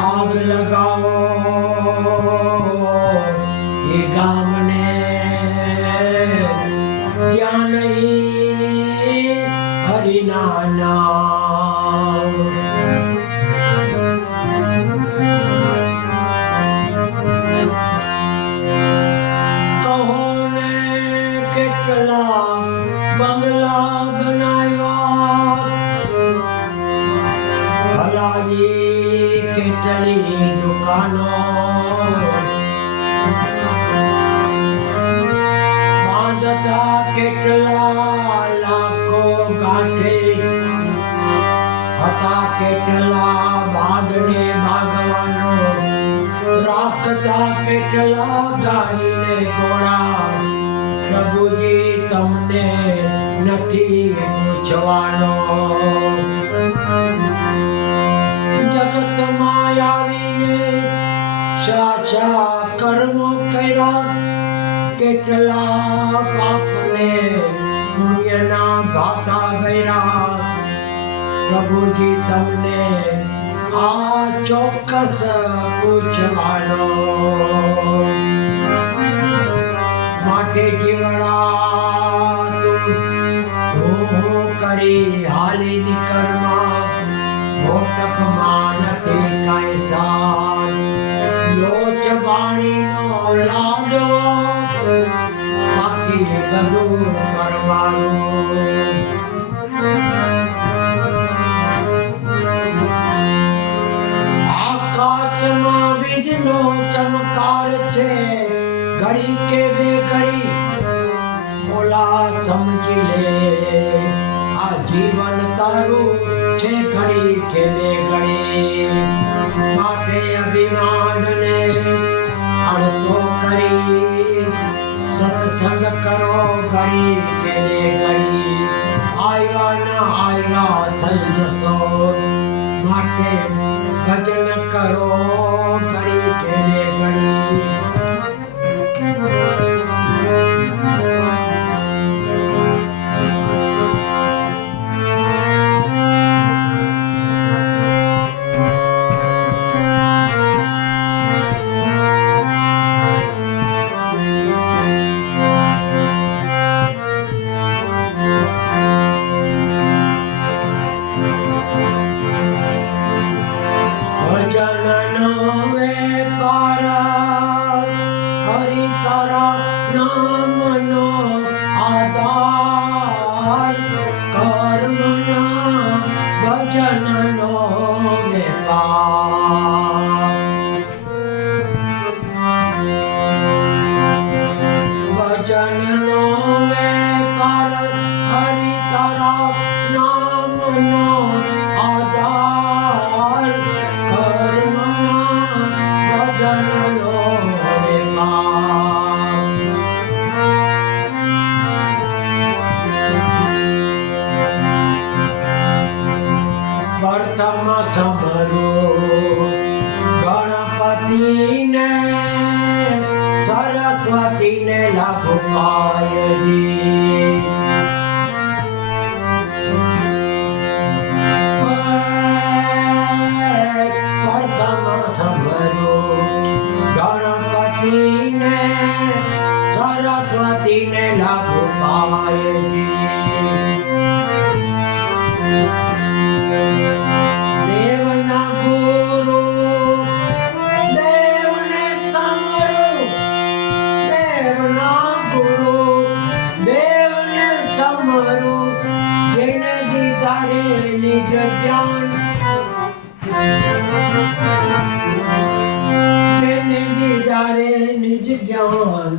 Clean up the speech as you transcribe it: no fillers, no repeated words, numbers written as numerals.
आग लगाओ ये गाम ने ज्या नहीं हरि नाम कहो ने केटला बंगला बनाया भलावी केटली दुकानों बांधता केटला लाखो गांठे હતા કેટલા ભાગને ભાગવાનો રાખતા કેટલા ગાડીને ઘોડા પ્રભુજી તમને નથી પૂછવાનો જગતમાં આવીને સાચા કર્મો કર્યા કેટલા પાપને પુણ્યના ગાતા ગયા પ્રભુજી તમને આ ચોક્કસ પૂછવાનો માટે જીવડા તું કરી હાલી નીકળમાં મોટકમાં નથી કાંઈ સાર લોચ વાણીનો લાડવો બાકી બધું કરવાનું આકાશમાં વીજનો ચમકાર છે ઘડી કે બે ઘડી બોલા સમજી લે આ જીવન તારું છે ઘડી કે બે ઘડી માટે અભિમાનને અડધો કરી સત્સંગ કરો ઘડી કે બે ઘડી આવ્યા ના આવ્યા થઈ જશો માટે ભજન કરો ઘડી કે બે ઘડી પ્રથમ સમરો ગણપતિને સરસ્વતીને લાગુ પાયજી પ્રથમ સમરો ગણપતિને સરસ્વતીને લાગુ પાયજી નિજ જ્ઞાન જેને દીદારે નિજ જ્ઞાન